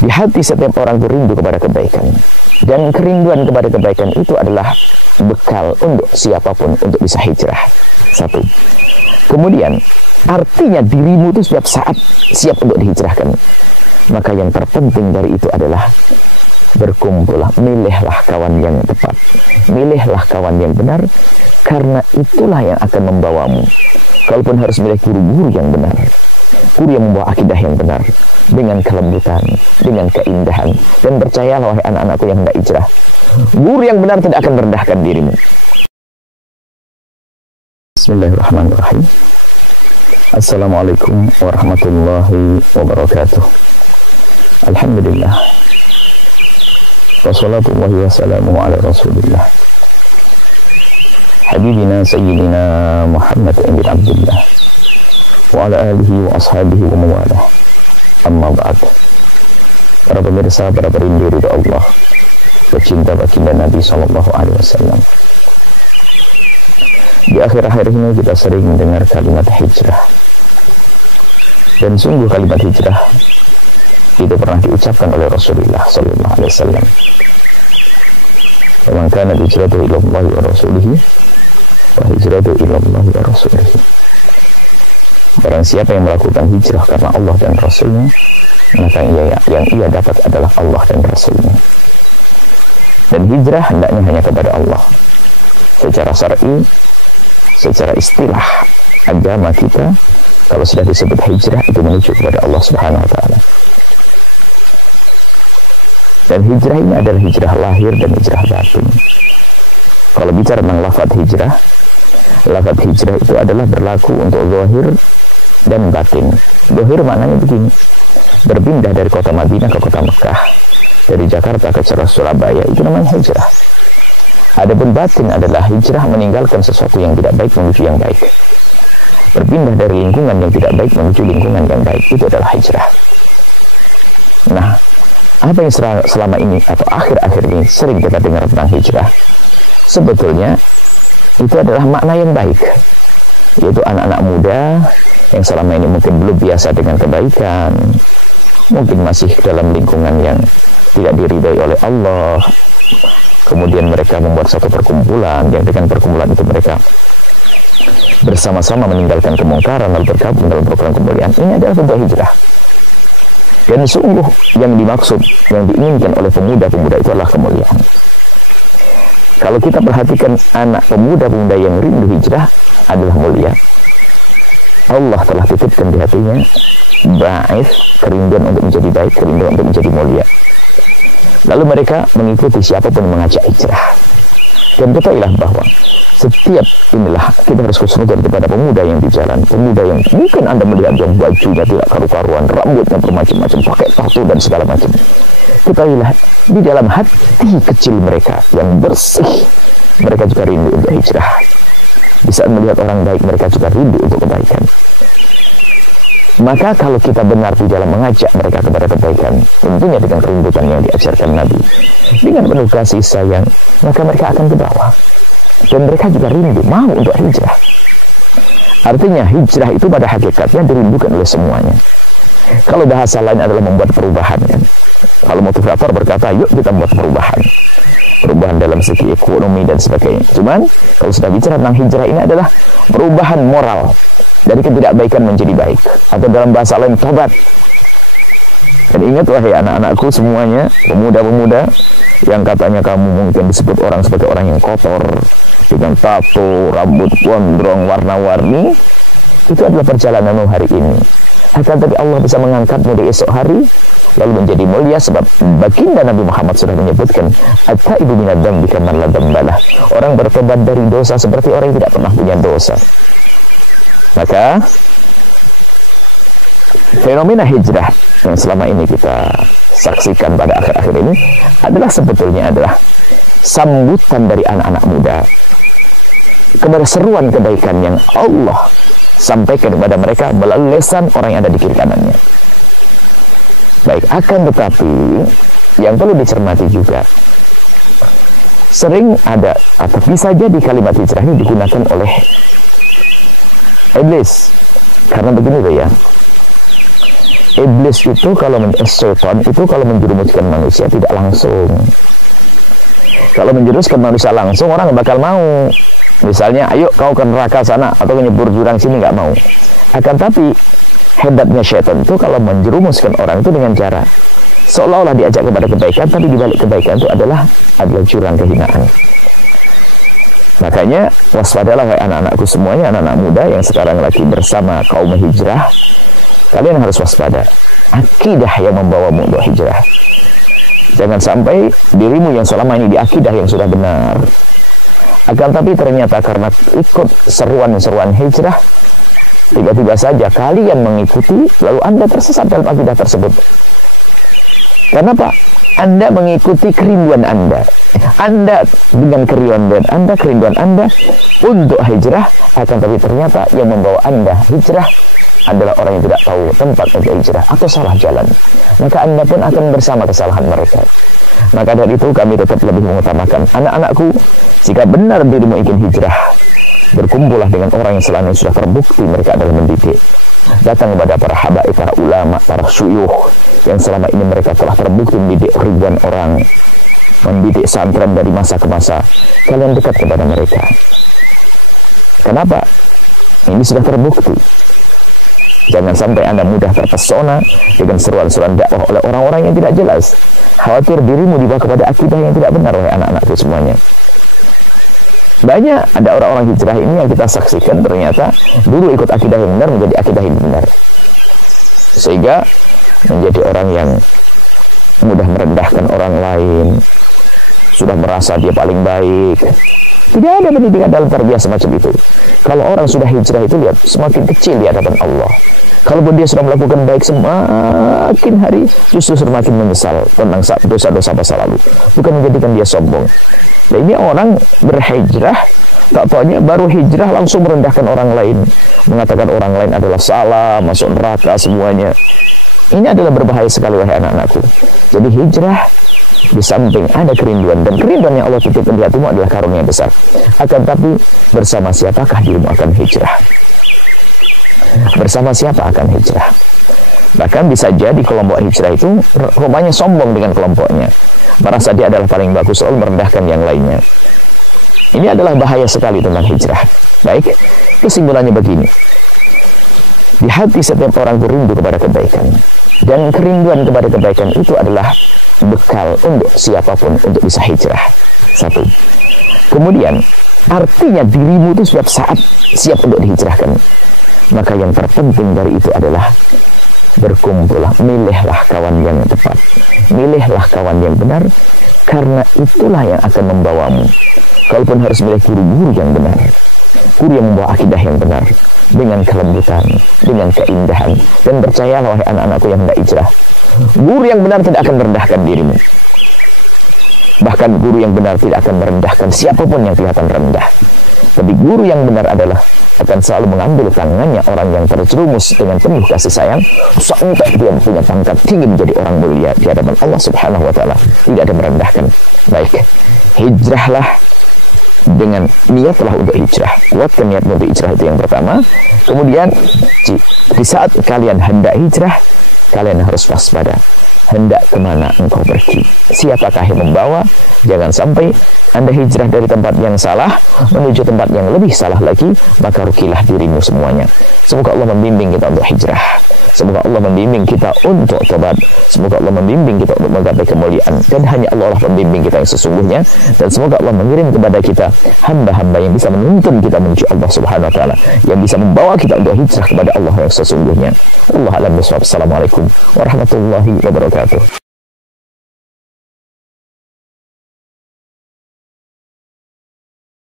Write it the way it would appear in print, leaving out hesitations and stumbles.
Di hati setiap orang itu rindu kepada kebaikan. Dan kerinduan kepada kebaikan itu adalah bekal untuk siapapun untuk bisa hijrah. Satu. Kemudian, artinya dirimu itu setiap saat siap untuk dihijrahkan. Maka yang terpenting dari itu adalah berkumpullah, milihlah kawan yang tepat, milihlah kawan yang benar, karena itulah yang akan membawamu. Kalaupun harus milih guru-guru yang benar, guru yang membawa akidah yang benar, dengan kelembutan, dengan keindahan, dan percayalah wahai anak-anakku yang hendak hijrah, guru yang benar tidak akan merendahkan dirimu. Bismillahirrahmanirrahim. Assalamualaikum warahmatullahi wabarakatuh. Alhamdulillah. Wassalatullahi wassalamu ala rasulillah Habibina Sayyidina Muhammad bin Abdullah wa ala alihi wa ashabihi wa mawalah. Amma ba'd. Para pemirsa, para perindu ridha Allah, pecinta baginda Nabi SAW. Di akhir-akhir ini kita sering mendengar kalimat hijrah. Dan sungguh kalimat hijrah itu pernah diucapkan oleh Rasulullah SAW. Man kana hijratuhu ila Allah wa rasulihi wa hijratuhu ila Allah wa rasulihi. Barang siapa yang melakukan hijrah karena Allah dan Rasulnya, maka yang ia dapat adalah Allah dan Rasulnya. Dan hijrah hendaknya hanya kepada Allah. Secara syar'i, secara istilah agama kita, kalau sudah disebut hijrah itu menuju kepada Allah Subhanahu wa Ta'ala. Dan hijrah ini adalah hijrah lahir dan hijrah batin. Kalau bicara tentang lafaz hijrah itu adalah berlaku untuk zahir dan batin. Zahir maknanya begini: berpindah dari kota Madinah ke kota Mekah, dari Jakarta ke Surabaya, itu namanya hijrah. Adapun batin adalah hijrah meninggalkan sesuatu yang tidak baik menuju yang baik. Berpindah dari lingkungan yang tidak baik menuju lingkungan yang baik, itu adalah hijrah. Nah, apa yang selama ini atau akhir-akhir ini sering kita dengar tentang hijrah, sebetulnya itu adalah makna yang baik, yaitu anak-anak muda yang selama ini mungkin belum biasa dengan kebaikan, mungkin masih dalam lingkungan yang tidak diridai oleh Allah. Kemudian mereka membuat satu perkumpulan, yang dengan perkumpulan itu mereka bersama-sama meninggalkan kemungkaran lalu bergabung dalam program kemuliaan. Ini adalah bentuk hijrah. Dan sungguh yang dimaksud, yang diinginkan oleh pemuda-pemuda itu adalah kemuliaan. Kalau kita perhatikan anak pemuda-pemuda yang rindu hijrah adalah mulia. Allah telah titipkan di hatinya ba'ith, kerinduan untuk menjadi baik, kerinduan untuk menjadi mulia. Lalu mereka mengikuti siapapun yang mengajak hijrah. Dan ketahuilah bahwa setiap inilah kita harus khusnudon kepada pemuda yang di jalan, pemuda yang mungkin Anda melihat yang bajunya tidak karu-karuan, rambutnya bermacam-macam, pakai tato dan segala macam. Ketahuilah di dalam hati kecil mereka yang bersih, mereka juga rindu untuk hijrah. Di saat melihat orang baik, mereka juga rindu untuk kebaikan. Maka kalau kita benar di dalam mengajak mereka kepada kebaikan, tentunya dengan kerimbutan yang diajarkan Nabi, dengan penuh kasih sayang, maka mereka akan ke bawah. Dan mereka juga rindu, mau untuk hijrah. Artinya hijrah itu pada hakikatnya dirindukan oleh semuanya. Kalau bahasa lain adalah membuat perubahan, kan? Kalau motivator berkata, yuk kita membuat perubahan. Perubahan dalam segi ekonomi dan sebagainya. Cuman, kalau sudah bicara tentang hijrah, ini adalah perubahan moral. Dari ketidakbaikan menjadi baik. Atau dalam bahasa lain, tobat. Dan ingat, wahai anak-anakku semuanya, pemuda-pemuda, yang katanya kamu mungkin disebut orang sebagai orang yang kotor, dengan tato, rambut gondrong, warna-warni, itu adalah perjalananmu hari ini. Akan tapi Allah bisa mengangkatmu di esok hari, lalu menjadi mulia, sebab baginda Nabi Muhammad sudah menyebutkan, at-taibu minad dzambi kaman la dzambalah. Orang bertobat dari dosa seperti orang yang tidak pernah punya dosa. Maka fenomena hijrah yang selama ini kita saksikan pada akhir-akhir ini adalah sebetulnya adalah sambutan dari anak-anak muda kepada seruan kebaikan yang Allah sampaikan kepada mereka melalui lisan orang yang ada di kiri kanannya. Baik, akan tetapi yang perlu dicermati juga, sering ada atau bisa jadi kalimat hijrah ini digunakan oleh iblis. Karena begini loh ya, Iblis itu setan itu kalau menjerumuskan manusia tidak langsung. Kalau menjuruskan manusia langsung, orang nggak bakal mau. Misalnya, ayo kau ke neraka sana atau nyebur jurang sini, nggak mau. Akan tapi hebatnya setan itu kalau menjerumuskan orang itu dengan cara seolah-olah diajak kepada kebaikan, tapi dibalik kebaikan itu adalah jurang kehinaan. Makanya waspadalah wahai anak-anakku semuanya, anak-anak muda yang sekarang lagi bersama kaum hijrah. Kalian harus waspada. Akidah yang membawamu untuk hijrah. Jangan sampai dirimu yang selama ini di akidah yang sudah benar, akan tapi ternyata karena ikut seruan-seruan hijrah, tiba-tiba saja kalian mengikuti, lalu Anda tersesat dalam akidah tersebut. Kenapa? Anda mengikuti kerinduan Anda. Anda dengan kerinduan Anda untuk hijrah, akan tapi ternyata yang membawa Anda hijrah adalah orang yang tidak tahu tempat untuk hijrah atau salah jalan. Maka Anda pun akan bersama kesalahan mereka. Maka dari itu kami tetap lebih mengutamakan anak-anakku, jika benar dirimu ingin hijrah, berkumpullah dengan orang yang selama ini sudah terbukti mereka adalah mendidik. Datang kepada para habaib, para ulama, para syuyukh yang selama ini mereka telah terbukti mendidik ribuan orang, mendidik santren dari masa ke masa. Kalian dekat kepada mereka. Kenapa? Ini sudah terbukti. Jangan sampai Anda mudah terpesona dengan seruan-seruan dakwah oleh orang-orang yang tidak jelas. Khawatir dirimu dibawa kepada akidah yang tidak benar oleh anak-anakku semuanya. Banyak ada orang-orang hijrah ini yang kita saksikan ternyata dulu ikut akidah yang benar menjadi akidah yang benar. Sehingga menjadi orang yang mudah merendahkan orang lain, sudah merasa dia paling baik. Tidak ada pendidikan dalam tarbiyah semacam itu. Kalau orang sudah hijrah itu lihat semakin kecil di hadapan Allah. Kalaupun dia sudah melakukan baik, semakin hari justru semakin menyesal tentang dosa-dosa masa lalu. Bukan menjadikan dia sombong. Nah, ini orang berhijrah, tak taunya baru hijrah langsung merendahkan orang lain, mengatakan orang lain adalah salah, masuk neraka semuanya. Ini adalah berbahaya sekali wahai anak-anakku. Jadi hijrah di samping ada kerinduan, dan kerinduan yang Allah titipkan di hatimu adalah karunia yang besar. Akan tapi bersama siapakah dirimu akan hijrah? Bersama siapa akan hijrah? Bahkan bisa jadi kelompok hijrah itu rupanya sombong dengan kelompoknya, merasa dia adalah paling bagus, selalu merendahkan yang lainnya. Ini adalah bahaya sekali tentang hijrah. Baik, kesimpulannya begini. Di hati setiap orang rindu kepada kebaikan, dan kerinduan kepada kebaikan itu adalah bekal untuk siapapun untuk bisa hijrah. Satu. Kemudian artinya dirimu itu setiap saat siap untuk dihijrahkan. Maka yang terpenting dari itu adalah berkumpullah, milihlah kawan yang tepat, milihlah kawan yang benar, karena itulah yang akan membawamu. Kalaupun harus milih guru-guru yang benar, guru yang membawa akidah yang benar, dengan kelembutan, dengan keindahan. Dan percayalah wahai anak-anakku yang hendak hijrah, guru yang benar tidak akan merendahkan dirimu. Bahkan guru yang benar tidak akan merendahkan siapapun yang kelihatan rendah. Tapi guru yang benar adalah akan selalu mengambil tangannya orang yang terjerumus dengan penuh kasih sayang, sampai dia punya pangkat tinggi menjadi orang mulia di hadapan Allah Subhanahu wa Ta'ala. Tidak ada merendahkan. Baik, hijrahlah dengan niatlah untuk hijrah. Kuatkan niat untuk hijrah, itu yang pertama. Kemudian di saat kalian hendak hijrah, kalian harus waspada. Hendak kemana engkau pergi? Siapakah yang membawa? Jangan sampai Anda hijrah dari tempat yang salah menuju tempat yang lebih salah lagi, maka rugilah dirimu semuanya. Semoga Allah membimbing kita untuk hijrah. Semoga Allah membimbing kita untuk tobat. Semoga Allah membimbing kita untuk menggapai kemuliaan. Dan hanya Allah lah pembimbing kita yang sesungguhnya. Dan semoga Allah mengirim kepada kita hamba-hamba yang bisa menuntun kita menuju Allah Subhanahu wa Ta'ala, yang bisa membawa kita untuk hijrah kepada Allah yang sesungguhnya. Allah a'lam bishawab. Assalamualaikum warahmatullahi wabarakatuh.